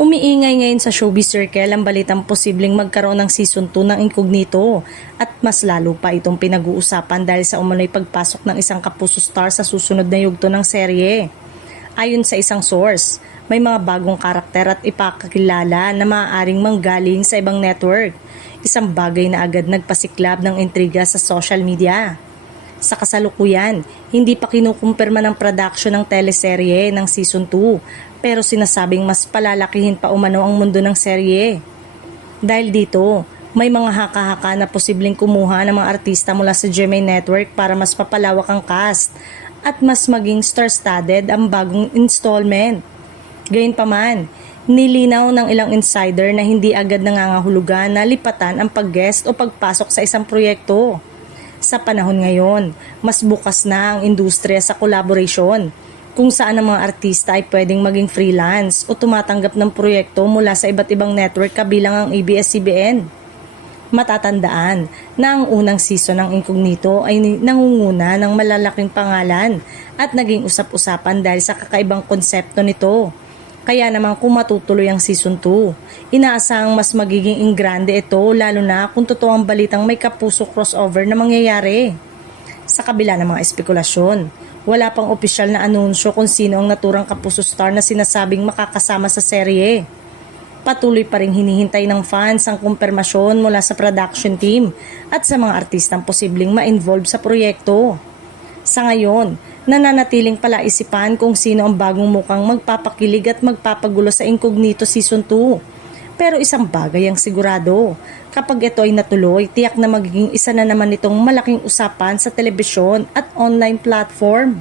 Umiingay ngayon sa showbiz circle ang balitang posibleng magkaroon ng season 2 ng Incognito at mas lalo pa itong pinag-uusapan dahil sa umano'y pagpasok ng isang kapuso star sa susunod na yugto ng serye. Ayon sa isang source, may mga bagong karakter at ipakakilala na maaaring manggaling sa ibang network, isang bagay na agad nagpasiklab ng intriga sa social media. Sa kasalukuyan, hindi pa kinukumpirma ng production ng teleserye ng season 2 pero sinasabing mas palalakihin pa umano ang mundo ng serye. Dahil dito, may mga haka-haka na posibleng kumuha ng mga artista mula sa GMA Network para mas papalawak ang cast at mas maging star-studded ang bagong installment. Gayunpaman, nilinaw ng ilang insider na hindi agad nangangahulugan na lipatan ang pag-guest o pagpasok sa isang proyekto. Sa panahon ngayon, mas bukas na ang industriya sa collaboration, kung saan ang mga artista ay pwedeng maging freelance o tumatanggap ng proyekto mula sa iba't ibang network kabilang ang ABS-CBN. Matatandaan na ang unang season ng Incognito ay nangunguna ng malalaking pangalan at naging usap-usapan dahil sa kakaibang konsepto nito. Kaya naman kung matutuloy ang season 2, inaasahang mas magiging ingrande ito lalo na kung totoo ang balitang may kapuso crossover na mangyayari. Sa kabila ng mga espekulasyon, wala pang opisyal na anunsyo kung sino ang naturang kapuso star na sinasabing makakasama sa serye. Patuloy pa ring hinihintay ng fans ang kumpirmasyon mula sa production team at sa mga artistang posibleng ma-involve sa proyekto. Sa ngayon, nananatiling palaisipan kung sino ang bagong mukhang magpapakilig at magpapagulo sa Incognito Season 2. Pero isang bagay ang sigurado, kapag ito ay natuloy, tiyak na magiging isa na naman itong malaking usapan sa telebisyon at online platform.